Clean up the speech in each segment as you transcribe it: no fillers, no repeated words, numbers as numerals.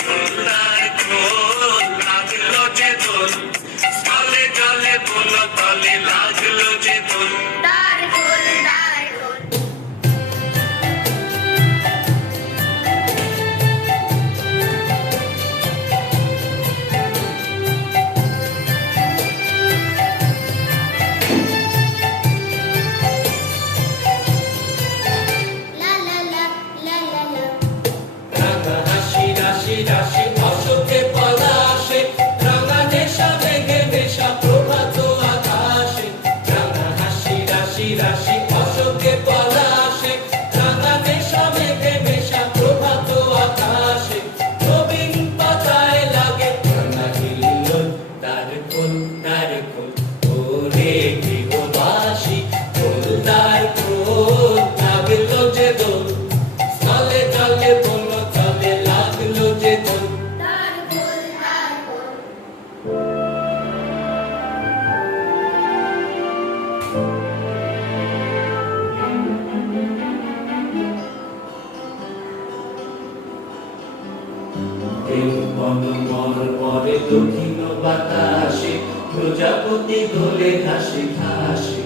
ঝোলদার খোল লাগলো যে দোল, তলে তলে বল তলে লাগলো যে দোল। তার খোল তার খোল। লা লা লা লা লা লা। রাঙা হাসি রাশি রাশি অশোকে পলাশে, রাঙা নেশা মেঘে মেশা প্রভাত আকাশে। রাঙা হাসি রাশি রাশি অশোকে পলাশে, রাঙা নেশা মেঘে মেশা প্রভাত আকাশে। নবীন পাতায় লাগে রাঙা হিল্লোল, তার খোল তার খোল। ওরে গৃহবাসী খোল তার খোল লাগলো যে দোল, তলে তলে বল তলে লাগলো যে দোল। তার খোল তার খোল। বন মরে দক্ষিণ বাতাসে, প্রজাপতি দোলে ঘাসে ঘাসে।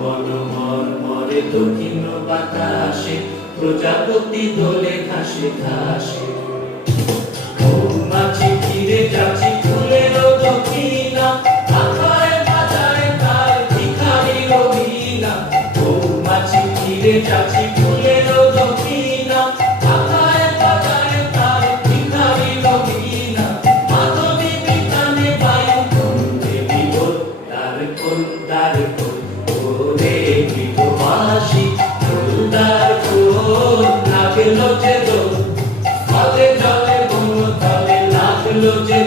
বন মরে দক্ষিণ বাতাসে, প্রজাপতি দোলে ঘাসে ঘাসে। মৌমাছি ফিরে যাচ্ছি ফুলের দক্ষিণা, আকায় বাজায় তার ভিখারির বীণা। মৌমাছি ফিরে যাচ্ছি ফুলের দক্ষিণা, আকায় বাজায় তার ভিখারির বীণা। মাধবী বিতানে বায়ু কণ্ঠে বিভোর, তার খোল তার খোল। ওরে গৃহবাসী খোল তার খোল লাগলো যে দোল, তলে তলে বল তলে লাগলো যে